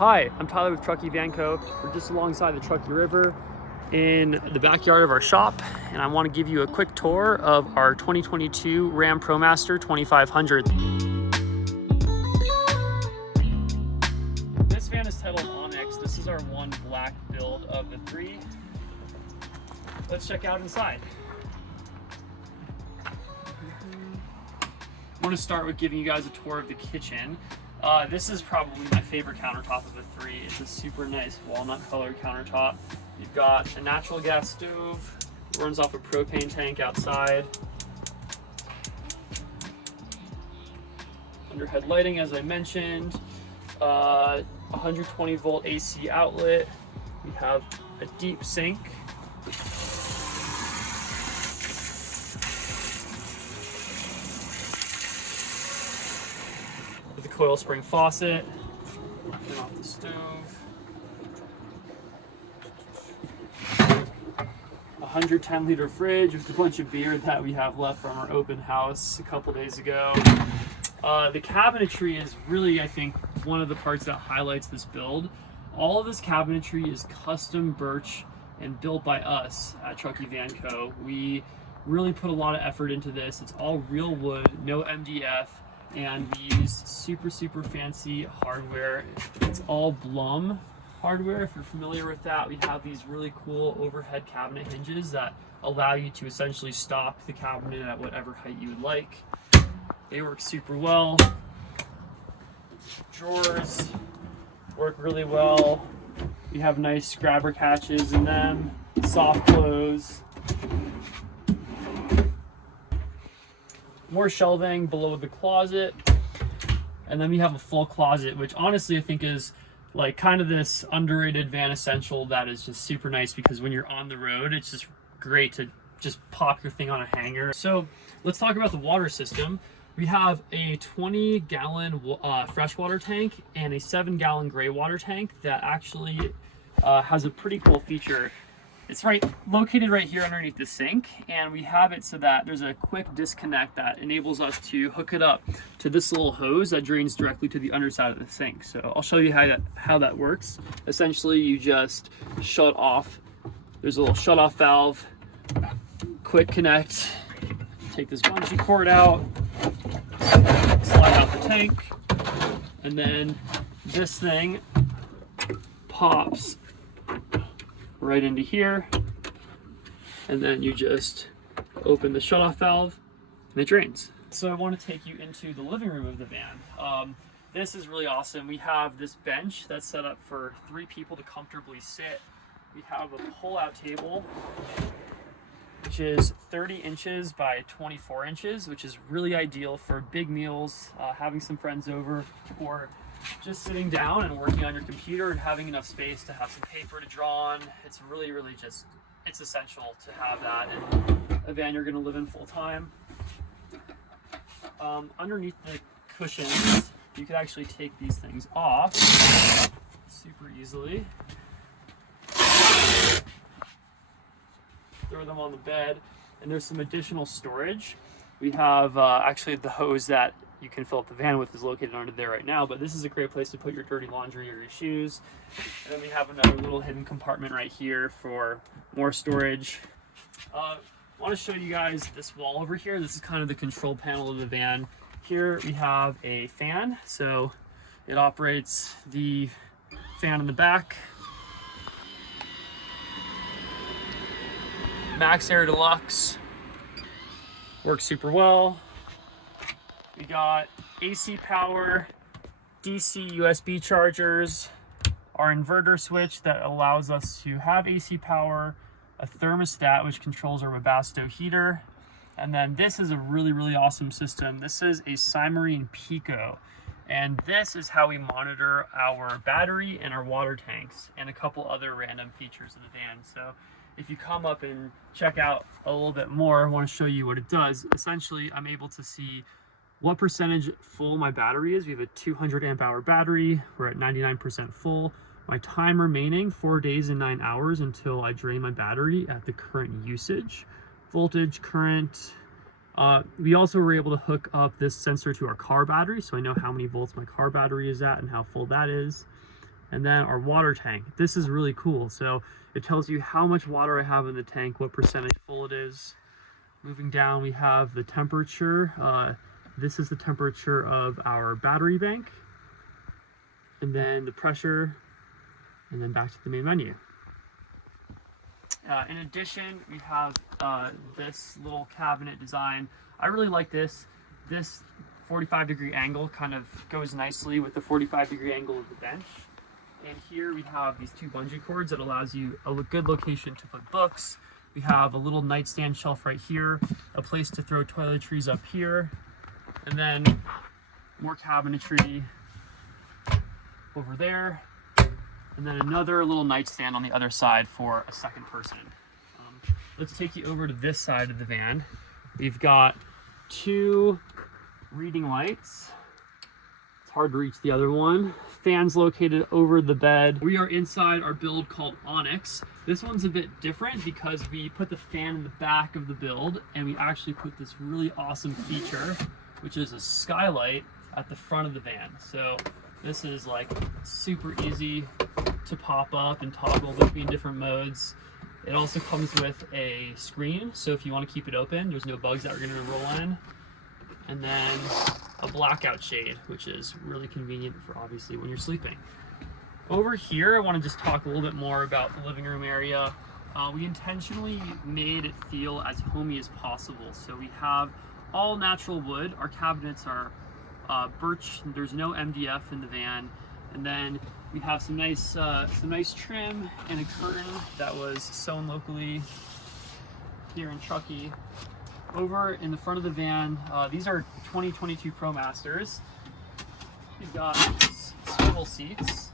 Hi, I'm Tyler with Truckee Van Co. We're just alongside the Truckee River in the backyard of our shop, and I want to give you a quick tour of our 2022 Ram ProMaster 2500. This van is titled Onyx. This is our one black build of the three. Let's check out inside. I want to start with giving you guys a tour of the kitchen. This is probably my favorite countertop of the three. It's a super nice walnut colored countertop. You've got a natural gas stove, runs off a propane tank outside. Underhead lighting, as I mentioned, 120 volt AC outlet. We have a deep sink. With a coil spring faucet, turn off the stove. 110 liter fridge with a bunch of beer that we have left from our open house a couple days ago. The cabinetry is really, I think, one of the parts that highlights this build. All of this cabinetry is custom birch and built by us at Truckee Van Co. We really put a lot of effort into this. It's all real wood, no MDF. And we use super fancy hardware. It's all Blum hardware. If you're familiar with that, we have these really cool overhead cabinet hinges that allow you to essentially stop the cabinet at whatever height you would like. They work super well. Drawers work really well. We have nice grabber catches in them, soft close. More shelving below the closet, and then we have a full closet, which honestly I think is like kind of this underrated van essential that is just super nice, because when you're on the road it's just great to just pop your thing on a hanger. So let's talk about the water system. We have a 20-gallon freshwater tank and a 7-gallon gray water tank that actually has a pretty cool feature. It's located right here underneath the sink, and we have it so that there's a quick disconnect that enables us to hook it up to this little hose that drains directly to the underside of the sink. So I'll show you how that works. Essentially, you just shut off. There's a little shut off valve, quick connect, take this bungee cord out, slide out the tank, and then this thing pops right into here, and then you just open the shutoff valve and it drains. So I want to take you into the living room of the van. This is really awesome. We have this bench that's set up for 3 people to comfortably sit. We have a pull-out table, which is 30 inches by 24 inches, which is really ideal for big meals, having some friends over, or just sitting down and working on your computer and having enough space to have some paper to draw on. It's really just, it's essential to have that in a van you're going to live in full time. Underneath the cushions, you could actually take these things off super easily. Throw them on the bed, and there's some additional storage. We have actually the hose that you can fill up the van with is located under there right now, but this is a great place to put your dirty laundry or your shoes. And then we have another little hidden compartment right here for more storage. I want to show you guys this wall over here. This is kind of the control panel of the van. Here we have a fan, so it operates the fan in the back. Max Air Deluxe works super well. We got AC power, DC USB chargers, our inverter switch that allows us to have AC power, a thermostat which controls our Webasto heater, and then this is a really awesome system. This is a Cymarine Pico, and this is how we monitor our battery and our water tanks and a couple other random features of the van. So if you come up and check out a little bit more, I want to show you what it does. Essentially, I'm able to see what percentage full my battery is. We have a 200 amp hour battery. We're at 99% full. My time remaining, 4 days and 9 hours until I drain my battery at the current usage. Voltage, current. We also were able to hook up this sensor to our car battery, so I know how many volts my car battery is at and how full that is. And then our water tank. This is really cool. So it tells you how much water I have in the tank, what percentage full it is. Moving down, we have the temperature. This is the temperature of our battery bank. And then the pressure, and then back to the main menu. In addition, we have this little cabinet design. I really like this. This 45-degree angle kind of goes nicely with the 45-degree angle of the bench. And here we have these 2 bungee cords that allows you a good location to put books. We have a little nightstand shelf right here, a place to throw toiletries up here, and then more cabinetry over there, and then another little nightstand on the other side for a second person. Let's take you over to this side of the van. We've got 2 reading lights. It's hard to reach the other one. Fans located over the bed. We are inside our build called Onyx. This one's a bit different because we put the fan in the back of the build, and we actually put this really awesome feature, which is a skylight at the front of the van. So this is like super easy to pop up and toggle between different modes. It also comes with a screen, so if you want to keep it open, there's no bugs that are going to roll in. And then a blackout shade, which is really convenient for obviously when you're sleeping. Over here, I want to just talk a little bit more about the living room area. We intentionally made it feel as homey as possible. So we have all natural wood. Our cabinets are birch. There's no MDF in the van. And then we have some nice trim and a curtain that was sewn locally here in Truckee. Over in the front of the van, these are 2022 Pro Masters. We've got swivel seats,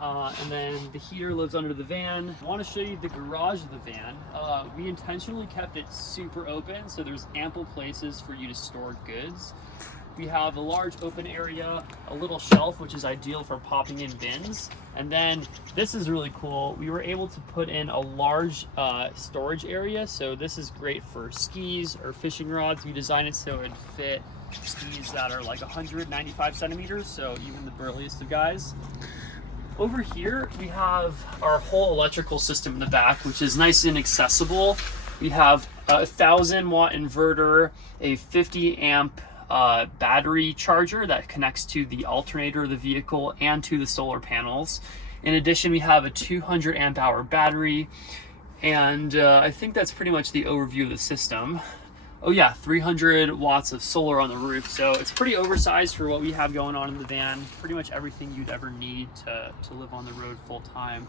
and then the heater lives under the van. I want to show you the garage of the van. We intentionally kept it super open, so there's ample places for you to store goods. We have a large open area, a little shelf, which is ideal for popping in bins. And then this is really cool. We were able to put in a large storage area. So this is great for skis or fishing rods. We designed it so it'd fit skis that are like 195 centimeters. So even the burliest of guys. Over here, we have our whole electrical system in the back, which is nice and accessible. We have a 1,000-watt inverter, a 50-amp battery charger that connects to the alternator of the vehicle and to the solar panels. In addition, we have a 200 amp hour battery, and I think that's pretty much the overview of the system. Oh yeah, 300 watts of solar on the roof, so it's pretty oversized for what we have going on in the van. Pretty much everything you'd ever need to live on the road full time.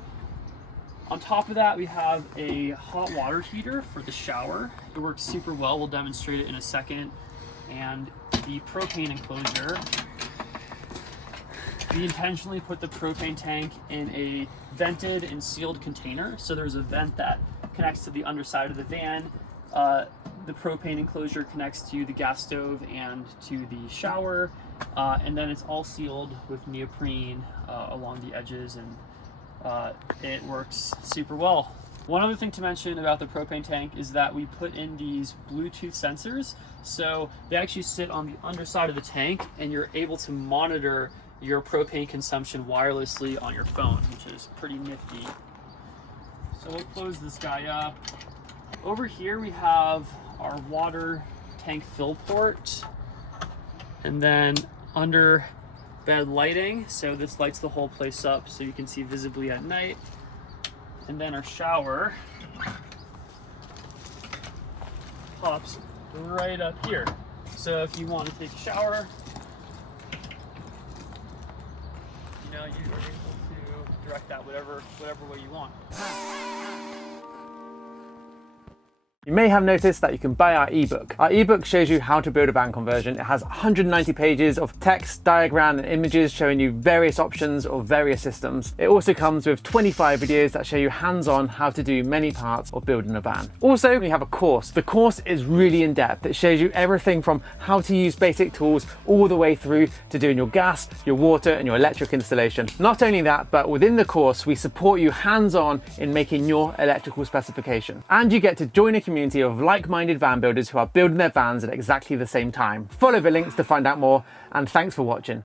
On top of that, we have a hot water heater for the shower. It works super well. We'll demonstrate it in a second. And the propane enclosure, we intentionally put the propane tank in a vented and sealed container. So there's a vent that connects to the underside of the van. The propane enclosure connects to the gas stove and to the shower. And then it's all sealed with neoprene along the edges, and it works super well. One other thing to mention about the propane tank is that we put in these Bluetooth sensors. So they actually sit on the underside of the tank, and you're able to monitor your propane consumption wirelessly on your phone, which is pretty nifty. So we'll close this guy up. Over here we have our water tank fill port, and then under bed lighting. So this lights the whole place up so you can see visibly at night. And then our shower pops right up here. So if you want to take a shower, you are able to direct that whatever way you want. You may have noticed that you can buy our ebook. Our ebook shows you how to build a van conversion. It has 190 pages of text, diagram, and images showing you various options of various systems. It also comes with 25 videos that show you hands-on how to do many parts of building a van. Also, we have a course. The course is really in-depth. It shows you everything from how to use basic tools all the way through to doing your gas, your water, and your electric installation. Not only that, but within the course, we support you hands-on in making your electrical specification. And you get to join a community of like-minded van builders who are building their vans at exactly the same time. Follow the links to find out more, and thanks for watching.